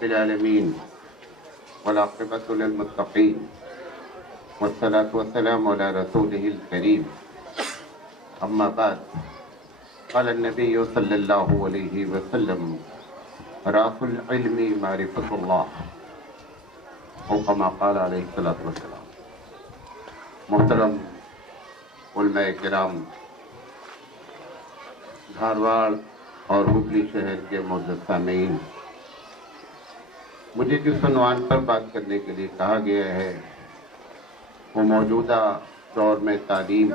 رب العالمین والعاقبۃ للمتقین والصلاة والسلام علی رسولہ الکریم اما بعد قال النبی صلی اللہ علیہ وسلم راس العلم معرفۃ اللہ او کما قال علیہ الصلوۃ والسلام۔ محترم علماء کرام، دھارواڑ اور ہبلی شہر کے معزز سامعین، مجھے جس عنوان پر بات کرنے کے لیے کہا گیا ہے وہ موجودہ دور میں تعلیم،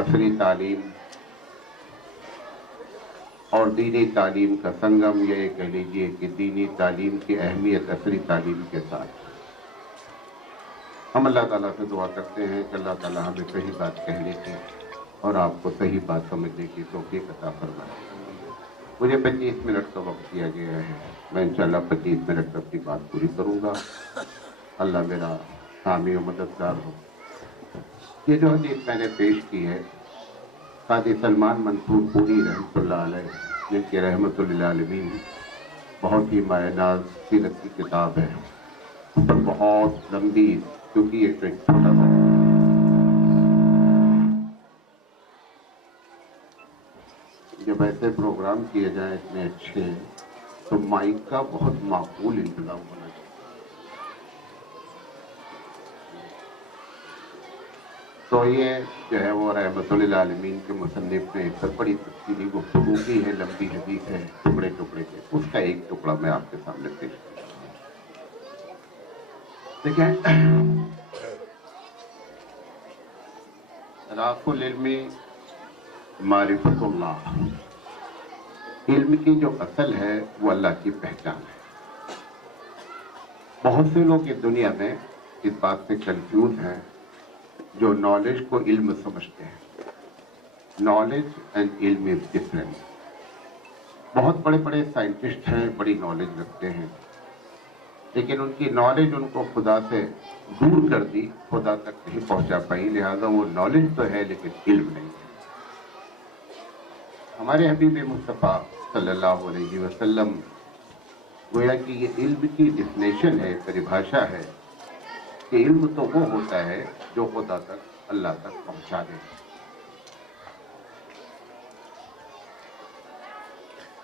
عصری تعلیم اور دینی تعلیم کا سنگم، یا یہ کہہ لیجیے کہ دینی تعلیم کی اہمیت عصری تعلیم کے ساتھ۔ ہم اللہ تعالیٰ سے دعا کرتے ہیں کہ اللہ تعالیٰ ہمیں صحیح بات کہنے کی اور آپ کو صحیح بات سمجھنے کی توفیق عطا فرمائے۔ مجھے 25 منٹ کا وقت دیا گیا ہے، میں انشاءاللہ 25 منٹ میں اپنی بات پوری کروں گا۔ اللہ میرا حامی و مددگار ہو۔ یہ جو حدیث میں نے پیش کی ہے، قاضی سلمان منصور پوری رحمۃ اللہ علیہ، جن کی رحمۃ للعالمین بہت ہی مایہ ناز سیرت کی کتاب ہے، اس پر بہت لمبی، کیونکہ یہ ایک چھوٹا سا جب ایسے پروگرام کیے جائیں اتنے اچھے تو مائک کا بہت معقول انتظام ہونا چاہیے۔ تو یہ جو ہے وہ رحمۃ للعالمین کے مصنف نے اس پر بڑی تفصیلی گفتگو کی ہے، لمبی حدیث ہے، ٹکڑے ٹکڑے کے، اس کا ایک ٹکڑا میں آپ کے سامنے پیش کروں۔ دیکھیں، راس العلم معرفت اللہ، علم کی جو اصل ہے وہ اللہ کی پہچان ہے۔ بہت سے لوگ اس دنیا میں اس بات سے کنفیوز ہیں جو نالج کو علم سمجھتے ہیں۔ نالج اینڈ علم از ڈفرنٹ۔ بہت بڑے بڑے سائنٹسٹ ہیں، بڑی نالج رکھتے ہیں، لیکن ان کی نالج ان کو خدا سے دور کر دی، خدا تک نہیں پہنچا پائی، لہذا وہ نالج تو ہے لیکن علم نہیں ہے۔ ہمارے حبیب مصطفیٰ صلی اللہ علیہ وسلم گویا کہ یہ علم کی ڈیفینیشن ہے، پریبھاشا ہے کہ علم تو وہ ہوتا ہے جو خدا تک، اللہ تک پہنچا دے۔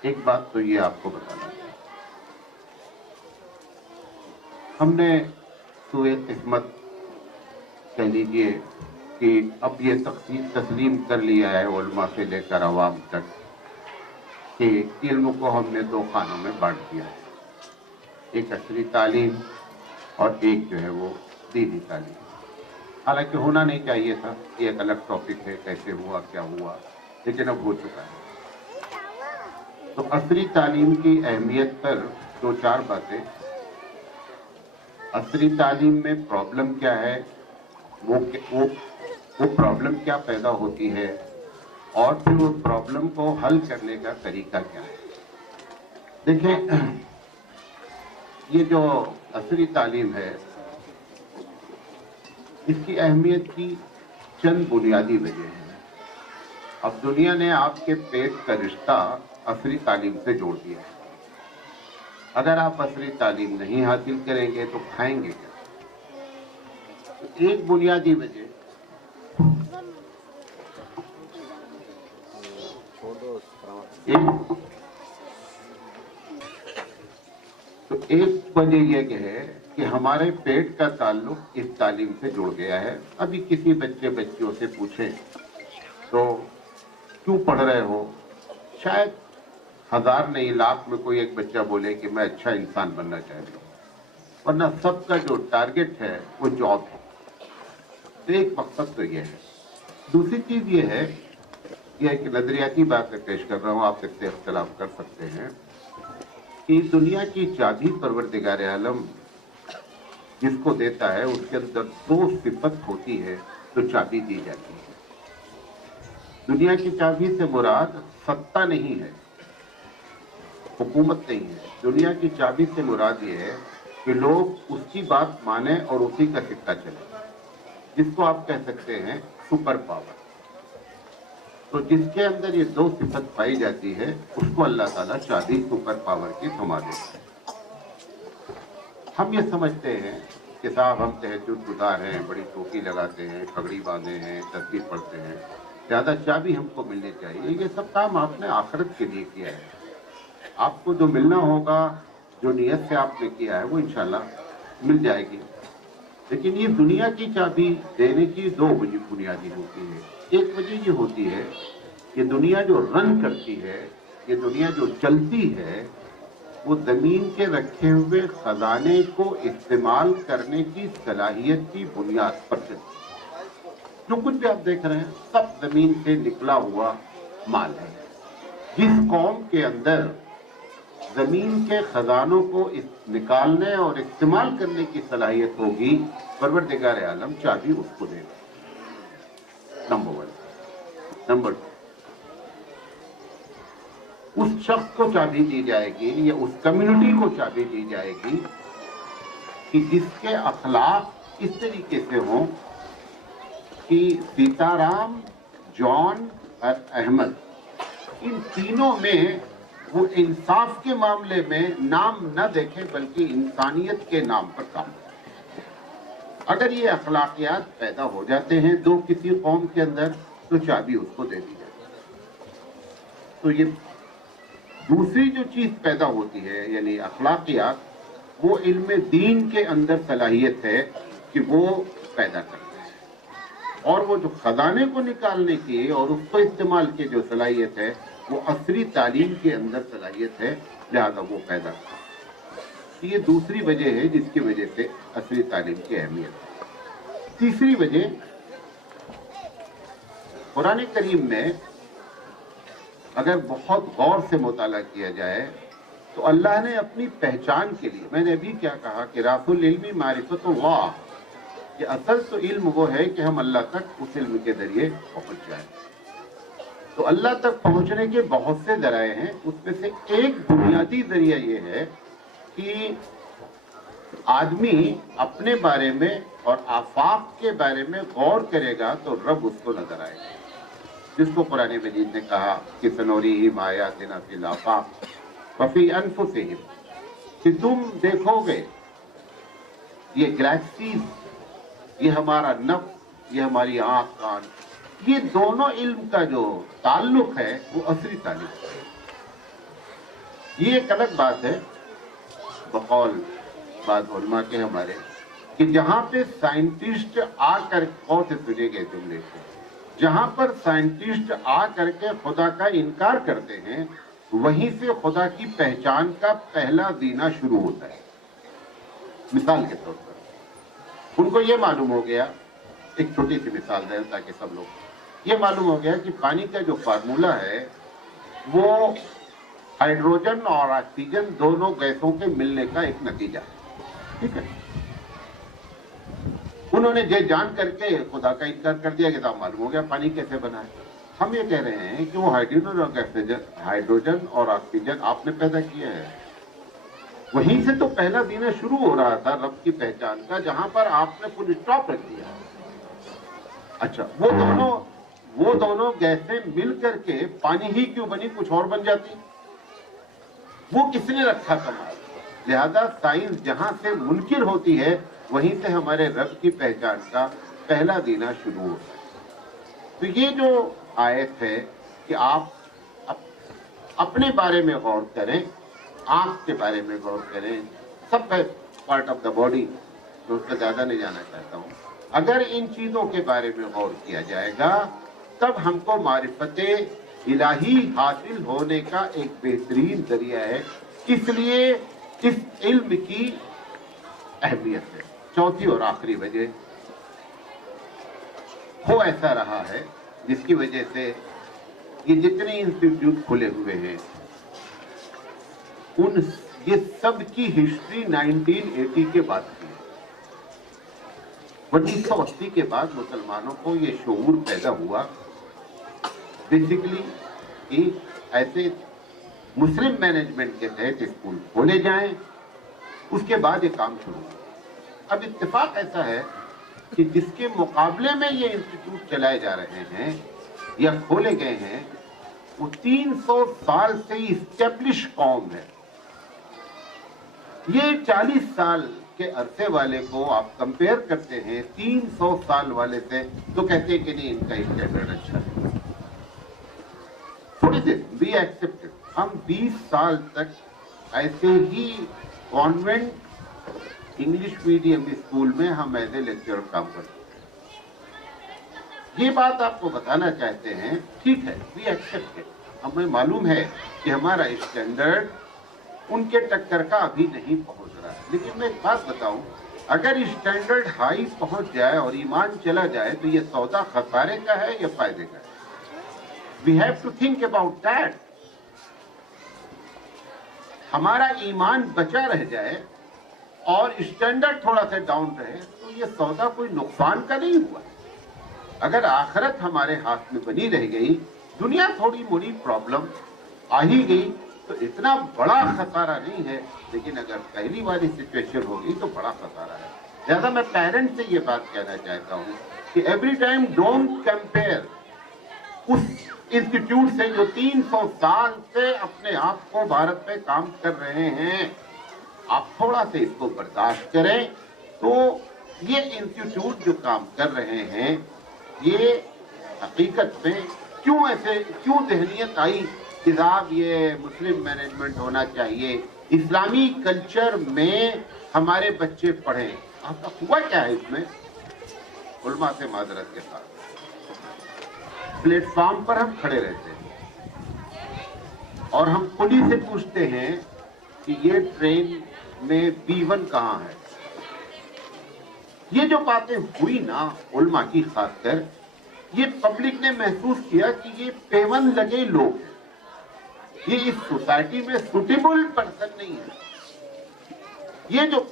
ایک بات تو یہ آپ کو بتانا ہے، ہم نے سوئے قسمت کہہ لیجیے کہ اب یہ تسلیم کر لیا ہے علماء سے لے کر عوام تک کہ علم کو ہم نے دو خانوں میں بانٹ دیا ہے، ایک عصری تعلیم اور ایک جو ہے وہ دینی تعلیم۔ حالانکہ ہونا نہیں چاہیے تھا، یہ ایک الگ ٹاپک ہے، کیسے ہوا کیا ہوا، لیکن اب ہو چکا ہے۔ تو عصری تعلیم کی اہمیت پر دو چار باتیں۔ عصری تعلیم میں پرابلم کیا ہے، وہ پرابلم کیا پیدا ہوتی ہے، اور پھر اس پرابلم کو حل کرنے کا طریقہ کیا ہے۔ دیکھیں، یہ جو عصری تعلیم ہے، اس کی اہمیت کی چند بنیادی وجہ ہیں۔ اب دنیا نے آپ کے پیٹ کا رشتہ عصری تعلیم سے جوڑ دیا ہے۔ اگر آپ عصری تعلیم نہیں حاصل کریں گے تو کھائیں گے کیا؟ ایک بنیادی وجہ ایک وجہ یہ کہ ہے کہ ہمارے پیٹ کا تعلق اس تعلیم سے جڑ گیا ہے۔ ابھی کسی بچیوں سے پوچھیں تو کیوں پڑھ رہے ہو، شاید 1000 نہیں لاکھ میں کوئی ایک بچہ بولے کہ میں اچھا انسان بننا چاہتا ہوں، ورنہ سب کا جو ٹارگٹ ہے وہ جاب ہے۔ تو ایک مقصد تو یہ ہے۔ دوسری چیز یہ ہے، یہ ایک نظریاتی بات پیش کر رہا ہوں، آپ اس سے اختلاف کر سکتے ہیں، کہ دنیا کی چابی پروردگار عالم جس کو دیتا ہے، اس کے اندر دو صفت ہوتی ہے جو چابی دی جاتی ہے۔ دنیا کی چابی سے مراد سطح نہیں ہے، حکومت نہیں ہے۔ دنیا کی چابی سے مراد یہ ہے کہ لوگ اس کی بات مانیں اور اسی کا سکہ چلے، جس کو آپ کہہ سکتے ہیں سپر پاور۔ تو جس کے اندر یہ دو صفت پائی جاتی ہے، اس کو اللہ تعالیٰ چابی سپر پاور کی تھما دیتا ہے۔ ہم یہ سمجھتے ہیں کہ صاحب ہم تہجد گزار ہیں، بڑی ٹوپی لگاتے ہیں، پگڑی باندھے ہیں، تسبیح پڑھتے ہیں، زیادہ چابی ہم کو ملنی چاہیے. یہ سب کام آپ نے آخرت کے لیے کیا ہے. آپ کو جو ملنا ہوگا، جو نیت سے آپ نے کیا ہے، وہ انشاءاللہ مل جائے گی. لیکن یہ دنیا کی چابی دینے کی دو وجہ بنیادی ہوتی ہے. ایک وجہ یہ ہوتی ہے کہ دنیا جو رن کرتی ہے، یہ دنیا جو چلتی ہے، وہ زمین کے رکھے ہوئے خزانے کو استعمال کرنے کی صلاحیت کی بنیاد پر چلتی ہے. جو کچھ بھی آپ دیکھ رہے ہیں سب زمین سے نکلا ہوا مال ہے. جس قوم کے اندر زمین کے خزانوں کو نکالنے اور استعمال کرنے کی صلاحیت ہوگی، پروردگار عالم چابی اس کو دے گا. نمبر 1. نمبر 2، اس شخص کو چابی دی جائے گی یا اس کمیونٹی کو چابی دی جائے گی کہ جس کے اخلاق اس طریقے سے ہوں کہ سیتا رام، جان اور احمد، ان تینوں میں وہ انصاف کے معاملے میں نام نہ دیکھیں بلکہ انسانیت کے نام پر کام کریں. اگر یہ اخلاقیات پیدا ہو جاتے ہیں دو کسی قوم کے اندر تو چابی اس کو دے دی جاتی ہے. تو یہ دوسری جو چیز پیدا ہوتی ہے یعنی اخلاقیات، وہ علم دین کے اندر صلاحیت ہے کہ وہ پیدا کرتا ہے. اور وہ جو خزانے کو نکالنے کی اور اس کو استعمال کی جو صلاحیت ہے وہ عصری تعلیم کے اندر صلاحیت ہے، لہذا وہ پیدا کرتا ہے. یہ دوسری وجہ ہے جس کی وجہ سے عصری تعلیم کی اہمیت ہے. تیسری وجہ، قرآن کریم میں اگر بہت غور سے مطالعہ کیا جائے تو اللہ نے اپنی پہچان کے لیے، میں نے ابھی کیا کہا کہ راس العلم معرفت اللہ، کہ اصل تو علم وہ ہے کہ ہم اللہ تک اس علم کے ذریعے پہنچ جائیں. تو اللہ تک پہنچنے کے بہت سے ذرائع ہیں، اس میں سے ایک بنیادی ذریعہ یہ ہے کہ آدمی اپنے بارے میں اور آفاق کے بارے میں غور کرے گا تو رب اس کو نظر آئے گا، جس کو قرآن مجید نے کہا کہ سنوریہم آیاتنا فی الآفاق وفی انفسہم، کہ تم دیکھو گے یہ گلیکسیز، یہ ہمارا نفس، یہ ہماری آنکھ کان، یہ دونوں علم کا جو تعلق ہے وہ عصری تعلق ہے. یہ ایک الگ بات ہے بقول بعض علماء کے ہمارے کہ جہاں پہ سائنٹسٹ آ کر، غور سے سنیے گے جملے کو، جہاں پر سائنٹسٹ آ کر کے خدا کا انکار کرتے ہیں وہیں سے خدا کی پہچان کا پہلا زینہ شروع ہوتا ہے. مثال کے طور پر ان کو یہ معلوم ہو گیا، ایک چھوٹی سی مثال دیں تاکہ سب لوگ، یہ معلوم ہو گیا کہ پانی کا جو فارمولہ ہے وہ ہائیڈروجن اور آکسیجن دونوں گیسوں کے ملنے کا ایک نتیجہ ہے. ٹھیک ہے، انہوں نے یہ جان کر کے خدا کا انکار کر دیا کہ صاحب معلوم ہو گیا پانی کیسے بنا ہے. ہم یہ کہہ رہے ہیں کہ وہ ہائیڈروجن اور آکسیجن آپ نے پیدا کیا ہے. وہیں سے تو پہلا زینہ شروع ہو رہا تھا رب کی پہچان کا، جہاں پر آپ نے فل اسٹاپ رکھ دیا. اچھا، وہ دونوں گیسیں مل کر کے پانی ہی کیوں بنی، کچھ اور بن جاتی؟ وہ کس نے رکھا کمال؟ لہذا سائنس جہاں سے منکر ہوتی ہے وہیں سے ہمارے رب کی پہچان کا پہلا زینہ شروع ہوتا ہے. تو یہ جو آیت ہے کہ آپ اپنے بارے میں غور کریں، آنکھ کے بارے میں غور کریں، سب پارٹ آف دا باڈی، جو اس کا زیادہ نہیں جانا چاہتا ہوں، اگر ان چیزوں کے بارے میں غور کیا جائے گا تب ہم کو معرفت الہی حاصل ہونے کا ایک بہترین ذریعہ ہے. اس لیے اس علم کی اہمیت ہے. چوتھی اور آخری وجہ، وہ ایسا رہا ہے جس کی وجہ سے یہ جتنے انسٹیٹیوٹ کھلے ہوئے ہیں یہ سب کی ہسٹری 1980 کے بعد کی ہے. 1980 کے بعد مسلمانوں کو یہ شعور پیدا ہوا بیسیکلی کہ ایسے مسلم مینجمنٹ کے تحت اسکول کھولے جائیں، اس کے بعد یہ کام شروع ہوا. اب اتفاق ایسا ہے کہ جس کے مقابلے میں یہ انسٹیٹیوٹ چلائے جا رہے ہیں یا کھولے گئے ہیں وہ 300 سال سے اسٹیبلش قوم ہے. یہ 40 سال کے عرصے والے کو آپ کمپیئر کرتے ہیں 300 سال والے سے تو کہتے ہیں کہ نہیں ان کا اسٹینڈرڈ اچھا ہے. تھوڑی دیر وی ایکسپٹ. ہم 20 سال تک ایسے ہی کانوینٹ انگلش میڈیم اسکول میں ہم ایز اے لیکچرر کام کرتے ہیں. یہ بات آپ کو بتانا چاہتے ہیں, ٹھیک ہے وی ایکسپٹ. ہمیں معلوم ہے کہ ہمارا اسٹینڈرڈ ان کے ٹکر کا ابھی نہیں پہنچ رہا ہے. لیکن میں ایک بات بتاؤں, اگر اسٹینڈرڈ ہائی پہنچ جائے اور ایمان چلا جائے تو یہ سودا خسارے کا ہے یا فائدے کا ہے؟ We have to think about that. ہمارا ایمان بچا رہ جائے اور اسٹینڈرڈ تھوڑا سا ڈاؤن رہے تو یہ سودا کوئی نقصان کا نہیں ہوا. اگر آخرت ہمارے ہاتھ میں بنی رہ گئی, دنیا تھوڑی موڑی پرابلم آ ہی گئی تو اتنا بڑا خسارہ نہیں ہے. لیکن اگر پہلی والی سچویشن ہوگی تو بڑا خسارہ ہے. لہذا میں پیرنٹ سے یہ بات کہنا چاہتا ہوں کہ ایوری ٹائم ڈونٹ کمپیئر اس انسٹیٹیوٹ سے جو 300 سال سے اپنے آپ کو بھارت میں کام کر رہے ہیں. آپ تھوڑا سا اس کو برداشت کریں تو یہ انسٹیٹیوٹ جو کام کر رہے ہیں یہ حقیقت میں کیوں ذہنیت آئی کہ صاحب یہ مسلم مینجمنٹ ہونا چاہیے, اسلامی کلچر میں ہمارے بچے پڑھیں. آپ کا ہوا کیا ہے اس میں؟ علماء سے معذرت کے ساتھ پلیٹ فارم پر ہم کھڑے رہتے ہیں اور ہم پولیس سے پوچھتے ہیں کہ یہ ٹرین میں B1 کہاں ہے. یہ جو باتیں ہوئی نا علماء کی خاص کر, یہ پبلک نے محسوس کیا کہ یہ پیون لگے لوگ ہیں, یہ اس سوسائٹی میں سوٹیبل پرسن نہیں ہے. یہ جو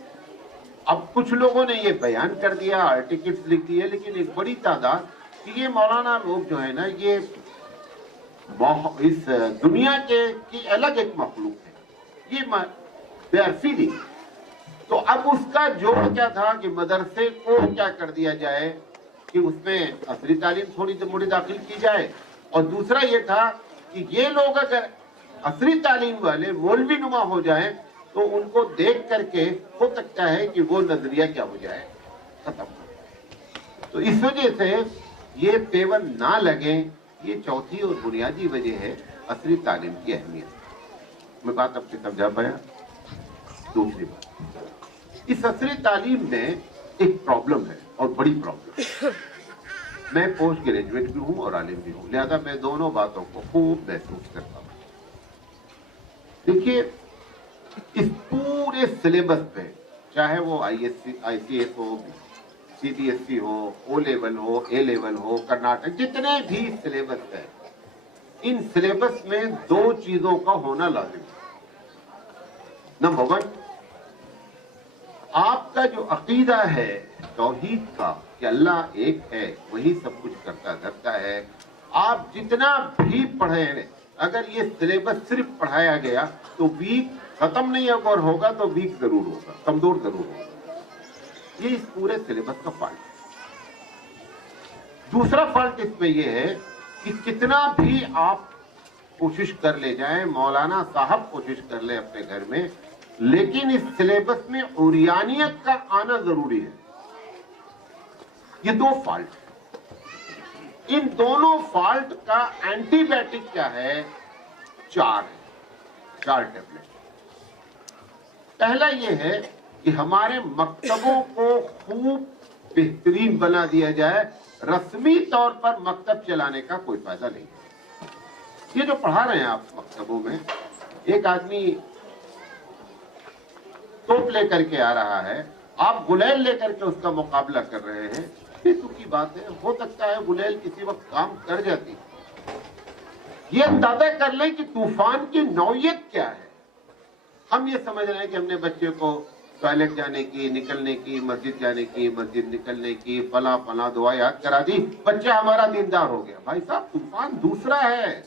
اب کچھ لوگوں نے یہ بیان کر دیا, آرٹیکلز لکھ دیے, لیکن ایک بڑی تعداد کہ یہ مولانا لوگ جو ہے نا یہ اس دنیا کی الگ ایک مخلوق ہے, یہ they are feeling. تو اب اس کا جوڑ کیا تھا کہ مدرسے کو کیا کر دیا جائے کہ اس میں عصری تعلیم تھوڑی موڑی داخل کی جائے, اور دوسرا یہ تھا کہ یہ لوگ اگر عصری تعلیم والے مولوی نما ہو جائیں تو ان کو دیکھ کر کے ہو سکتا ہے کہ وہ نظریہ کیا ہو جائے, ختم. تو اس وجہ سے یہ پیون نہ لگیں, یہ چوتھی اور بنیادی وجہ ہے عصری تعلیم کی اہمیت. میں بات اب سے سمجھا پایا. دوسری بات, اس عصری تعلیم میں ایک پرابلم ہے اور بڑی پرابلم. میں پوسٹ گریجویٹ بھی ہوں اور عالم بھی ہوں, لہذا میں دونوں باتوں کو خوب محسوس کرتا ہوں. دیکھیے اس پورے سلیبس پہ, چاہے وہ ICS ہو, CBSE ہو, O لیول ہو, A لیول ہو, کرناٹک, جتنے بھی سلیبس ہے, ان سلیبس میں دو چیزوں کا ہونا لازم ہے. نمبر 1, آپ کا جو عقیدہ ہے توحید کا کہ اللہ ایک ہے, وہی سب کچھ کرتا دھرتا ہے. آپ جتنا بھی پڑھیں, اگر یہ سلیبس صرف پڑھایا گیا تو ویک ختم نہیں ہوگا تو ویک ضرور ہوگا, کمزور ضرور ہوگا. یہ اس پورے سلیبس کا فالٹ ہے. دوسرا فالٹ اس میں یہ ہے کہ کتنا بھی آپ کوشش کر لے جائیں, مولانا صاحب کوشش کر لیں اپنے گھر میں, لیکن اس سلیبس میں عریانیت کا آنا ضروری ہے. یہ دو فالٹ ہیں. ان دونوں فالٹ کا اینٹی بائیوٹک کیا ہے؟ 4 ٹیبلٹ. پہلا یہ ہے کہ ہمارے مکتبوں کو خوب بہترین بنا دیا جائے. رسمی طور پر مکتب چلانے کا کوئی فائدہ نہیں. یہ جو پڑھا رہے ہیں آپ مکتبوں میں, ایک آدمی توپ لے کر کے آ رہا ہے, آپ گلیل لے کر کے اس کا مقابلہ کر رہے ہیں. یہ تو کی بات ہے, ہو سکتا ہے گلیل کسی وقت کام کر جاتی. یہ اندازہ کر لیں کہ طوفان کی نوعیت کیا ہے. ہم یہ سمجھ رہے ہیں کہ ہم نے بچے کو ٹوائلٹ جانے کی, نکلنے کی, مسجد جانے کی, مسجد نکلنے کی, فلاں دعا یاد کرا دی, بچہ ہمارا دیندار ہو گیا. بھائی صاحب طوفان دوسرا ہے.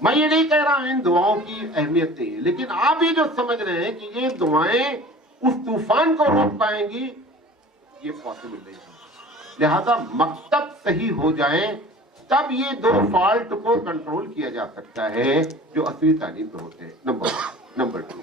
میں یہ نہیں کہہ رہا ان دعاؤں کی اہمیت نہیں ہے, لیکن آپ یہ جو سمجھ رہے ہیں کہ یہ دعائیں اس طوفان کو روک پائیں گی, یہ پاسبل نہیں ہے. لہذا مکتب صحیح ہو جائیں تب یہ دو فالٹ کو کنٹرول کیا جا سکتا ہے جو عصری تعلیم پہ ہوتے ہیں. نمبر 2,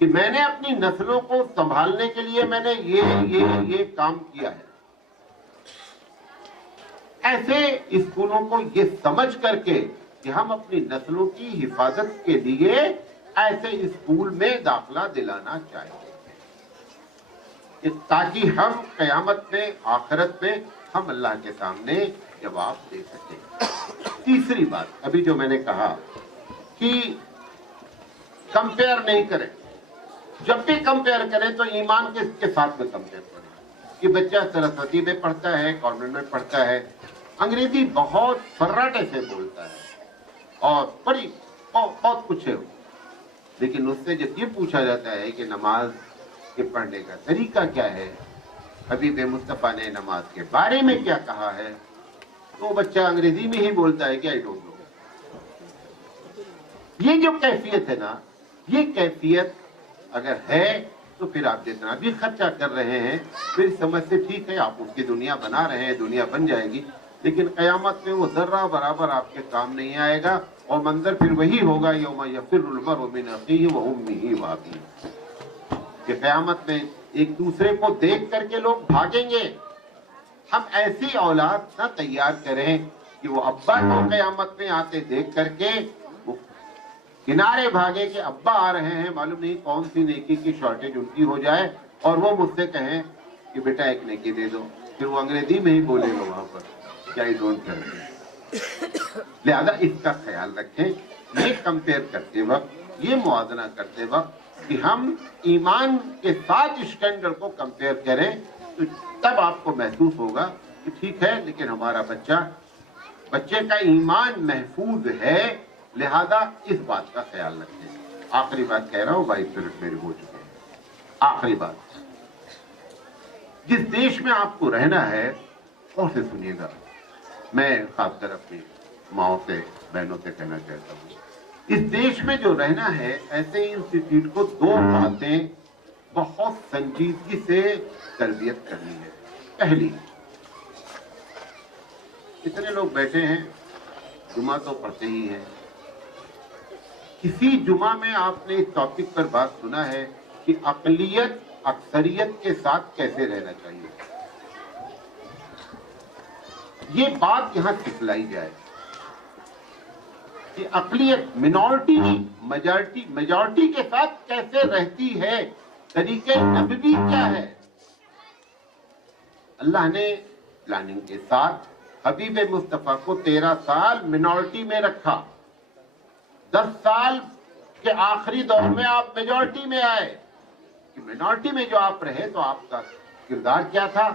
کہ میں نے اپنی نسلوں کو سنبھالنے کے لیے میں نے یہ کام کیا ہے. ایسے اسکولوں کو یہ سمجھ کر کے کہ ہم اپنی نسلوں کی حفاظت کے لیے ایسے اسکول میں داخلہ دلانا چاہتے ہیں تاکہ ہم قیامت میں آخرت میں ہم اللہ کے سامنے جواب دے سکیں. تیسری بات ابھی جو میں نے کہا کہ کمپیئر نہیں کریں. جب بھی کمپیئر کریں تو ایمان کے ساتھ میں کمپیئر کریں. کہ بچہ سرسوتی میں پڑھتا ہے, کانوینٹ میں پڑھتا ہے, انگریزی بہت فراٹے سے بولتا ہے اور بہت کچھ ہے, لیکن اس سے جب یہ پوچھا جاتا ہے کہ نماز کے پڑھنے کا طریقہ کیا ہے, حبیب مصطفیٰ نے نماز کے بارے میں کیا کہا ہے, تو بچہ انگریزی میں ہی بولتا ہے کہ آئی ڈونٹ نو. یہ جو کیفیت ہے نا, یہ کیفیت اگر ہے تو پھر آپ جتنا بھی خرچہ کر رہے ہیں پھر سمجھ سے ٹھیک ہے, آپ اس کی دنیا بنا رہے ہیں, دنیا بن جائے گی, لیکن قیامت میں وہ ذرہ برابر آپ کے کام نہیں آئے گا. اور منظر پھر وہی ہوگا یوم یفر المرء من اخیہ وامہ وابیہ, کہ قیامت میں ایک دوسرے کو دیکھ کر کے لوگ بھاگیں گے. ہم ایسی اولاد نہ تیار کریں کہ وہ ابا کو قیامت میں آتے دیکھ کر کے وہ کنارے بھاگے کہ ابا آ رہے ہیں, معلوم نہیں کون سی نیکی کی شارٹیج ان کی ہو جائے, اور وہ مجھ سے کہیں کہ بیٹا ایک نیکی دے دو, پھر وہ انگریزی میں ہی بولے گا وہاں پر کیا ہی ڈونٹ کرتے. لہذا اس کا خیال رکھیں, یہ کمپیئر کرتے وقت, یہ موازنہ کرتے وقت کہ ہم ایمان کے ساتھ اسٹینڈرڈ کو کمپیئر کریں, تو تب آپ کو محسوس ہوگا کہ ٹھیک ہے لیکن ہمارا بچے کا ایمان محفوظ ہے, لہذا اس بات کا خیال رکھیں. آخری بات کہہ رہا ہوں, 22 منٹ میرے ہو چکے ہیں. آخری بات, جس دیش میں آپ کو رہنا ہے اور سے سنیے گا, میں خاص کر اپنی ماؤں سے بہنوں سے کہنا چاہتا ہوں, اس دیش میں جو رہنا ہے ایسے انسٹیٹیوٹ کو 2 باتیں بہت سنجیدگی سے تربیت کرنی ہے. پہلی, اتنے لوگ بیٹھے ہیں, جمعہ تو پڑھتے ہی ہیں, کسی جمعہ میں آپ نے اس ٹاپک پر بات سنا ہے کہ اقلیت اکثریت کے ساتھ کیسے رہنا چاہیے؟ یہ بات یہاں سکھلائی جائے کہ اقلیت مینورٹی میجورٹی کے ساتھ کیسے رہتی ہے, طریقہ نبوی کیا ہے. اللہ نے پلاننگ کے ساتھ حبیب مصطفیٰ کو 13 سال مینورٹی میں رکھا, 10 سال کے آخری دور میں آپ میجورٹی میں آئے. کہ مینورٹی میں جو آپ رہے تو آپ کا کردار کیا تھا,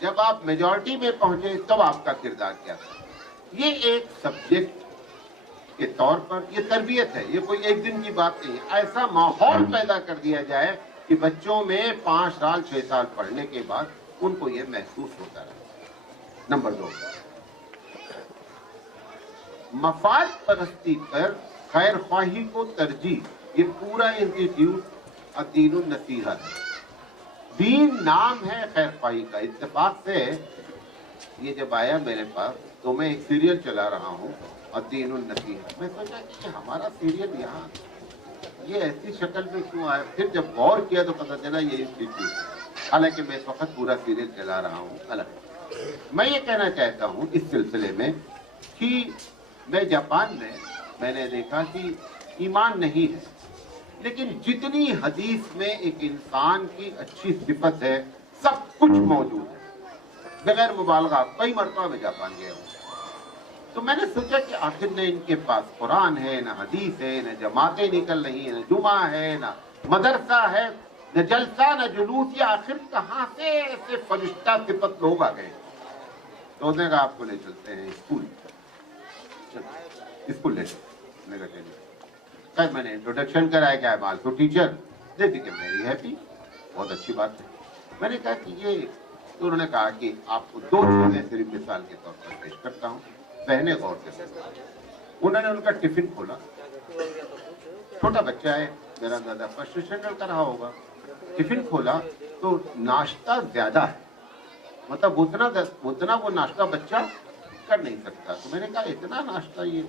جب آپ میجورٹی میں پہنچے تب آپ کا کردار کیا تھا. یہ ایک سبجیکٹ کے طور پر یہ تربیت ہے, یہ کوئی ایک دن کی بات نہیں ہے. ایسا ماحول پیدا کر دیا جائے کہ بچوں میں 5 سال 6 سال پڑھنے کے بعد ان کو یہ محسوس ہوتا رہے. نمبر 2, مفاد پرستی پر خیر خواہی کو ترجیح. یہ پورا انسٹیٹیوٹ الدین النصیحت ہے. دین نام ہے خیر خواہی کا. اتفاق سے یہ جب آیا میرے پاس تو میں ایک سیریل چلا رہا ہوں الدین النصیحت. میں سوچا کہ ہمارا سیریل یہاں یہ ایسی شکل میں کیوں آیا. پھر جب غور کیا تو پتہ چلا یہ انسٹیٹیوٹ, حالانکہ میں اس وقت پورا سیریل چلا رہا ہوں الگ. میں یہ کہنا چاہتا ہوں اس سلسلے میں کہ میں جاپان میں نے دیکھا کہ ایمان نہیں ہے, لیکن جتنی حدیث میں ایک انسان کی اچھی صفت ہے سب کچھ موجود ہے. بغیر مبالغہ کئی مرتبہ میں جاپان گیا ہوں, تو میں نے سوچا کہ آخر نہ ان کے پاس قرآن ہے, نہ حدیث ہے, نہ جماعتیں نکل رہی ہیں, نہ جمعہ ہے, نہ مدرسہ ہے, نہ جلسہ, نہ جلوس, یہ آخر کہاں سے ایسے فرشتہ صفت لوگ آ گئے. تو نے کہا آپ کو لے چلتے ہیں اسکول لے چلتے. خیر میں نے انٹروڈکشن کرایا کہ I also teacher. They became very happy, بہت اچھی بات ہے. میں نے کہا کہ یہ, تو انہوں نے کہا کہ آپ کو 2 چیزیں صرف مثال کے طور پر پیش کرتا ہوں, بہنیں غور کے ساتھ. انہوں نے ان کا ٹفن کھولا, چھوٹا بچہ ہے, میرا دادا فرسٹ اسٹینڈرڈ کا رہا ہوگا. ٹفن کھولا تو ناشتہ زیادہ ہے, مطلب اتنا وہ ناشتہ بچہ کر نہیں سکتا. تو میں نے کہا اتنا ناشتہ یہ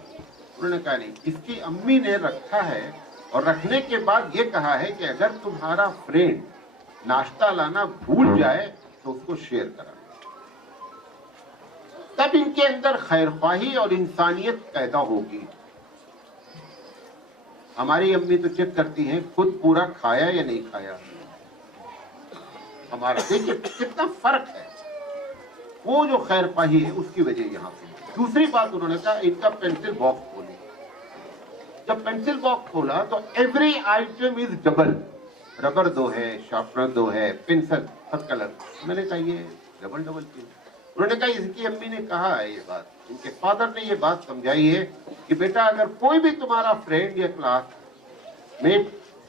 انہوں نے کہا نہیں, اس کی امی نے رکھا ہے اور رکھنے کے بعد یہ کہا ہے کہ اگر تمہارا فرینڈ ناشتہ لانا بھول جائے تو اس کو شیئر کرا. تب ان کے اندر خیر خواہی اور انسانیت پیدا ہوگی. ہماری امی تو چیک کرتی ہیں خود پورا کھایا یا نہیں کھایا. ہمارا دیکھیے کتنا فرق ہے. وہ جو خیر خواہی ہے اس کی وجہ یہاں پہ. دوسری بات انہوں نے کہا ان کا پینسل باکس کھولے. جب پینسل باکس کھولا تو every item is double. Rubber 2 ہے, شارپنر 2 ہے, پنسل سب کلر. میں نے کہا یہ ڈبل ڈبل کیوں؟ انہوں نے کہا اس کی امی نے کہا ہے یہ بات, ان کے فادر نے یہ بات سمجھائی ہے کہ بیٹا اگر کوئی بھی تمہارا فرینڈ یا کلاس میں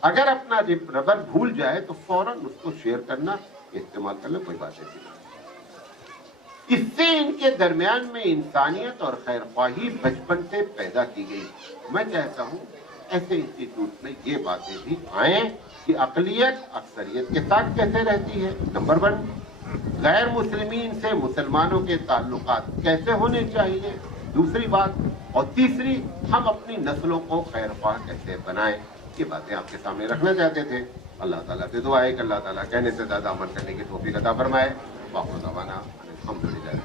اگر اپنا ربر بھول جائے تو فوراً اس کو شیئر کرنا, استعمال کرنا, کوئی بات ایسی نہیں. اس سے ان کے درمیان میں انسانیت اور خیر خواہی بچپن سے پیدا کی گئی. میں چاہتا ہوں ایسے انسٹیٹیوٹ میں یہ باتیں بھی آئیں کہ اقلیت اکثریت کے ساتھ کیسے رہتی ہے. نمبر 1, غیر مسلمین سے مسلمانوں کے تعلقات کیسے ہونے چاہیے. دوسری بات, اور تیسری, ہم اپنی نسلوں کو خیر خواہ کیسے بنائیں. یہ باتیں آپ کے سامنے رکھنا چاہتے تھے. اللہ تعالیٰ سے دعا ہے کہ اللہ تعالیٰ کہنے سے زیادہ عمل کرنے کی توفیق عطا فرمائے. باقی دعوانا الحمدللہ.